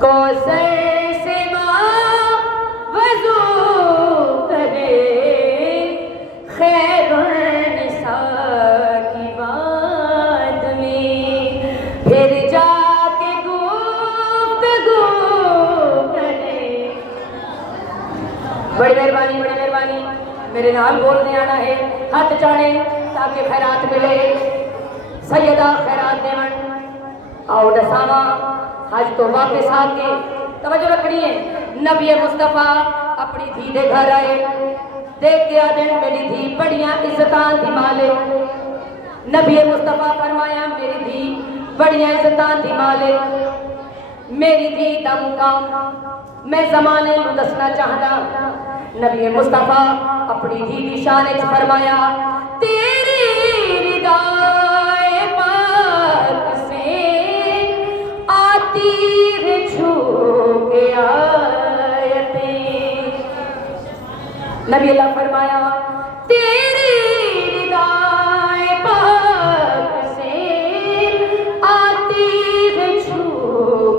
कौसर से माँ वज़ू करे खैरुन्निसा की बात में, फिर जाके गुफ्तगू करे। बड़ी मेहरबानी मेरे नाल बोलने आना है, हाथ चाड़े ताकि खैरात मिले, सैयदा खैरात देवन। आओ दसावा हज तो वापस आके तवज्जो रखनी है। नबी मुस्तफा अपनी धी दे घर आए, देख के आदे मेरी धी बड़ियां इज्जतां दी मालिक। नबी मुस्तफा फरमाया मेरी धी बड़ियां इज्जतां दी मालिक। मेरी धी दा मुकाम मैं जमाने नूं दसना चाहदा। नबी मुस्तफा अपनी धी दी शान च फरमाया तेरी रिदाए पाक से आती है छू के आयतें। नबी अल्लाह फरमाया तेरी रिदाए पाक से आती है छू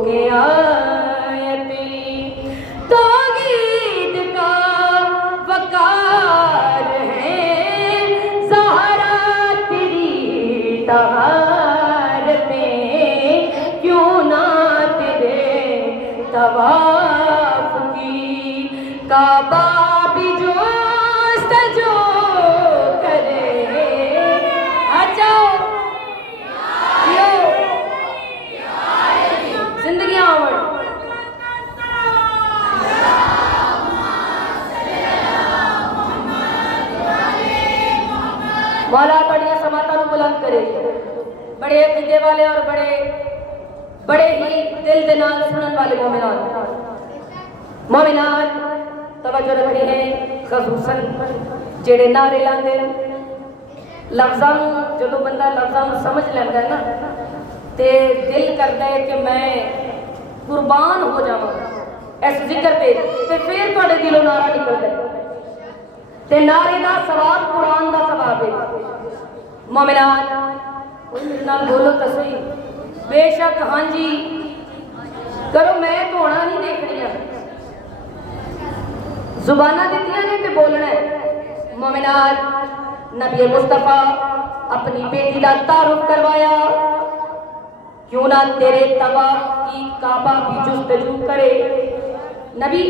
के आयतें। तौहीद का वकार है ज़हरा तेरी तहारतें, क्यों ना तेरे तवाफ की काबा भी जो सजो करे। आ जाओ जिंदगी आवड़ मौला बड़िया समाता को बुलंद करे। बड़े अकीदे वाले और बड़े ही दिल दे नाल सुनन वाले मोमिनात तवज्जो रखनी है। खसूसन जेड़े नारे लांदे लफ्ज़ां जो बंदा लफ्ज़ां समझ लैंदा है ना, ते दिल करता है कि मैं कुर्बान हो जावां इस जिक्र पे, ते फिर तुहाडे दिलों नारा निकलदा है ते नारे दा सवाब कुरान दा सवाब है। मोमिनात कोई मेरे नाल बोलो तो सही। बेशक हाँ जी करो, मैं धोना नहीं देखनिया, जुबाना दित्तियां ने ते बोलना है। मोमिनात नबी मुस्तफा अपनी बेटी का तारुफ करवाया, क्यों ना तेरे तवाफ की काबा भी जुस्तजू करे। नबी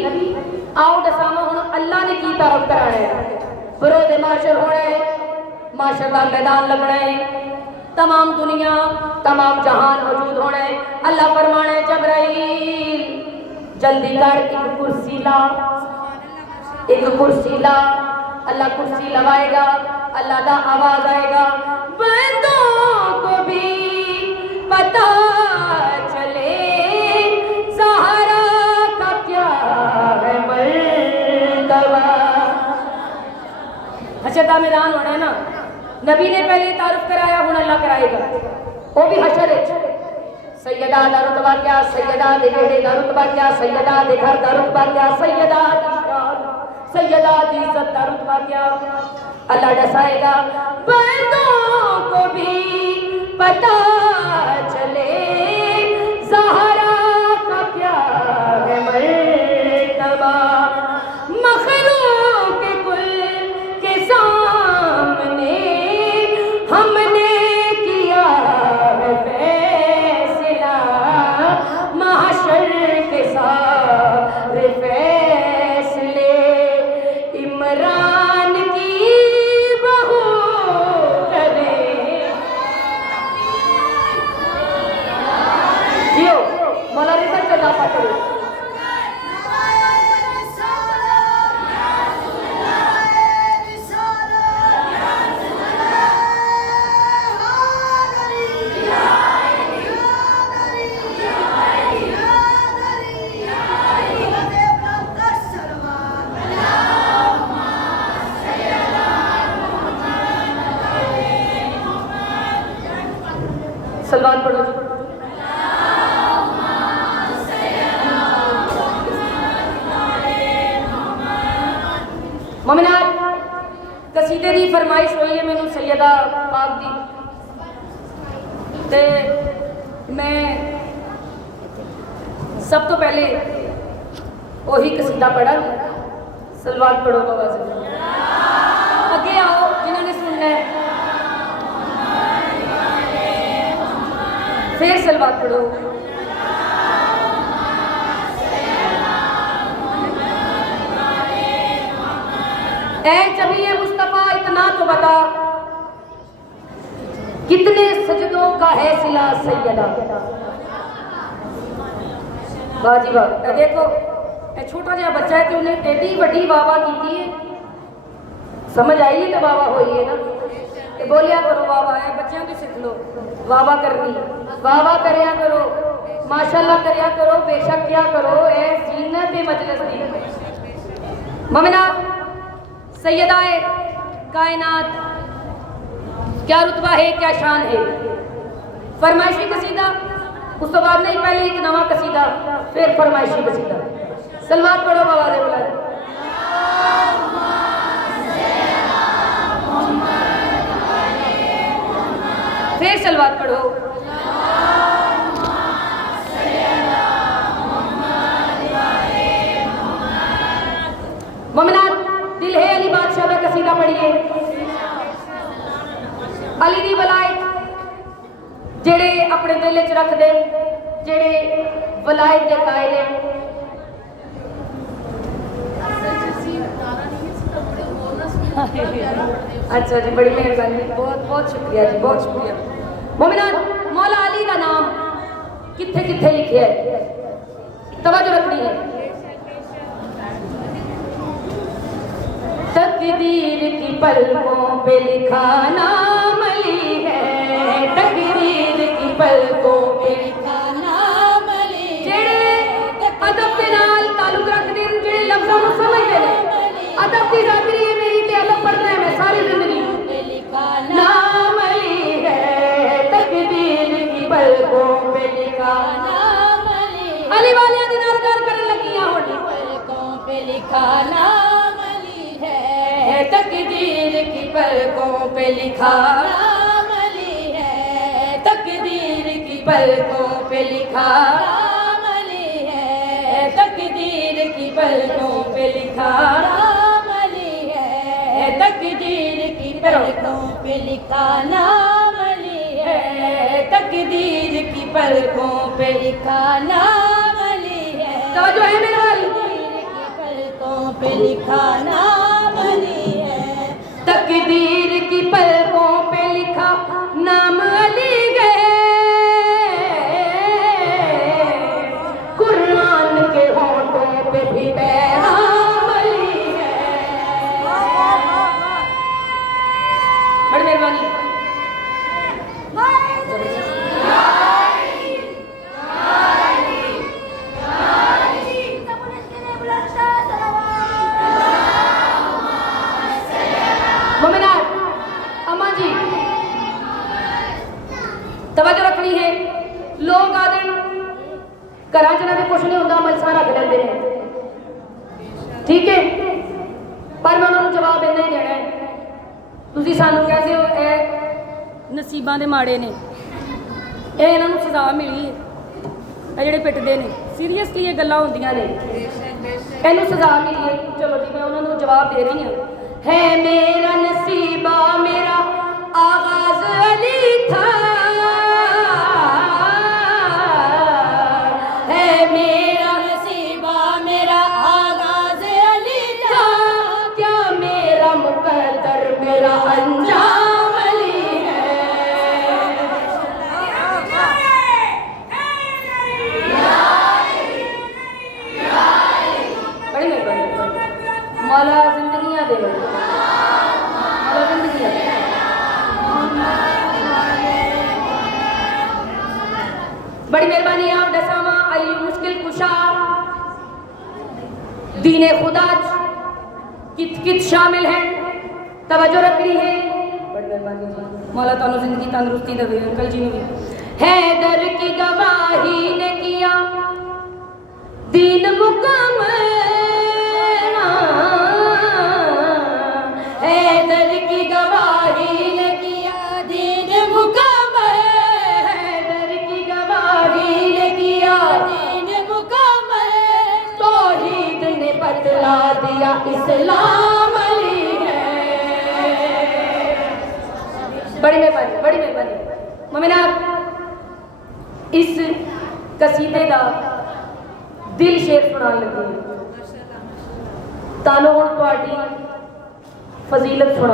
आओ दसावा हुण अल्लाह ने की तारुफ कराना है। बरोज़े माशर होना है, माशर का मैदान लगना है, तमाम दुनिया तमाम जहान मौजूद होना है। अल्लाह फरमाना है जबराइल जल्दी कर एक कुर्सी ला, एक कुर्सी ला। अल्लाह कुर्सी लगाएगा, अल्लाह का आवाज आएगा, बंदों को भी पता चले ज़हरा का क्या है मर्तबा। हशर का मैदान होना है ना, नबी ने पहले तारुफ कराया, हुण अल्लाह कराएगा, वो भी हशर है। सैयदा दा रुतबा क्या, सैयदा दे बेड़े दा रुतबा क्या, सैयदा दे घर दा रुतबा क्या, सैयदा दी इज्जत दा रुतबा क्या। अल्लाह दसाएगा बंदों को भी पता चले ज़हरा का क्या है मर्तबा। मखलूक कुल के सामने हमने किया है फैसला, महशर के सारे फैसले इमरान की बहू करे। यो मौला रिजल्ट का दाफा करो। सलवात पढ़ो। मोमिनात कसीदे की फरमाइश हुई है मैनू सैयदा पाक दी, ते मैं सब तो पहले वही कसीदा पढ़ा, सलवात पढ़ो बाबा जी। आगे आओ जिन्होंने सुनना है, फिर सलवात पढ़ो। ऐ जमीए मुस्तफा इतना तो बता, कितने सजदों का है सिला सैयदा। वाह जी वाह। देखो छोटा जहा बच्चा है कि उन्हें एडी बड़ी वाह की है, समझ आई है तो वाह हुई है ना। ये बोलिया करो वाह वाह, बच्चों की सीख लो वाह करनी, वाह करया करो, माशाल्लाह करया करो, बेशक क्या करो। ए जीनत मजलिस दी मोमिना सैयदाए कायनात, क्या रुतबा है, क्या शान है। फरमाइशी कसीदा, उस तो बाद नहीं, पहले एक नवा कसीदा, फिर फरमाइशी कसीदा। सलवात पढ़ो बाबा दे बुलाए। फिर सलवात पढ़ो। मोमिनात दिल है अली बादशाह का कसीदा पढ़िए। अली दी वलायत जेड़े अपने दिल च रख दे, जेड़े वलायत के कायल हैं। अच्छा जी, बड़ी मेहरबानी, बहुत बहुत शुक्रिया जी, बहुत शुक्रिया। मोमिनात मौला अली का नाम किथे किथे लिखे है, तवज्जो रखनी है। तकदीर की पलकों पे लिखा नाम अली है, तकदीर की पलकों पे लिखा नाम अली। जेड़े अदब के नाल ताल्लुक रखदे ने, जेड़े लफ्ज़ां नूं समझदे ने, अदब दी ज़ाकरी है मेरी ते अदब पढ़ना है मैं सारी जिंदगी। लिखा नाम अली है, तकदीर की पलकों पे लिखा नाम अली। अली वालियां दी नाल गल करन लगी हां हुण। पलकों पे लिखा नाम अली है, तकदीर की पलकों पे लिखा नाम अली है, तकदीर की पलकों पे लिखा नाम अली है, तकदीर की पलकों पे लिखा नाम अली है, तकदीर की पलकों पे लिखा नाम अली है, तकदीर की पलकों पे लिखा नाम अली है। तो जो है मेरे वाली, तकदीर की पलकों पे लिखा नाम अली है, तकदीर की पलकों पे लिखा नाम अली है, कुरान के होठों पे भी पैगाम अली है। बड़ी मेहरबानी। मोमिनात अम्मा जी तवज्जो रखनी है। लोग आदे घर च ना कुछ नहीं होता, मलसा रख लेंगे ने, ठीक है, पर मैं उन्होंने जवाब इन्ना ही देना है। तुसी सानू कहते हो ए नसीबां दे माड़े ने, ए इन्हां नूं सज़ा मिली है, ए जिहड़े पिटदे ने, सीरीयसली ये गल्लां होंदियां ने, इहनूं सज़ा मिली है। चलो जी मैं उन्होंने जवाब दे रही हूँ। है मेरा नसीबा मेरा आगाज अली था, है मेरा नसीबा मेरा आगाज अली था, क्या मेरा मुकद्दर मेरा अंजाम अली है। बड़ी मेहरबानी मौला, जिंदगियां दे मौला, जिंदगियां दे। बड़ी मेहरबानी आप दसामा अली मुश्किल कुशा दीने खुदा कित कित शामिल हैं, तवज्जो रखनी है। बड़ी मेहरबानी मौला तानु जिंदगी तंदुरुस्ती दे, अंकल जी ने भी। हैदर की गवाही ने किया दीन मुकम्मल, हैदर की गवाही ने किया दीन मुकम्मल, हैदर की गवाही ने किया दीन मुकम्मल। इस्लाम अली है। बड़ी मेहरबानी, बड़ी मेहरबानी। मोमिनात इस कसीदे का दिल शेर सुनान लगी, तानू हुण तुहाडी फजीलत सुना।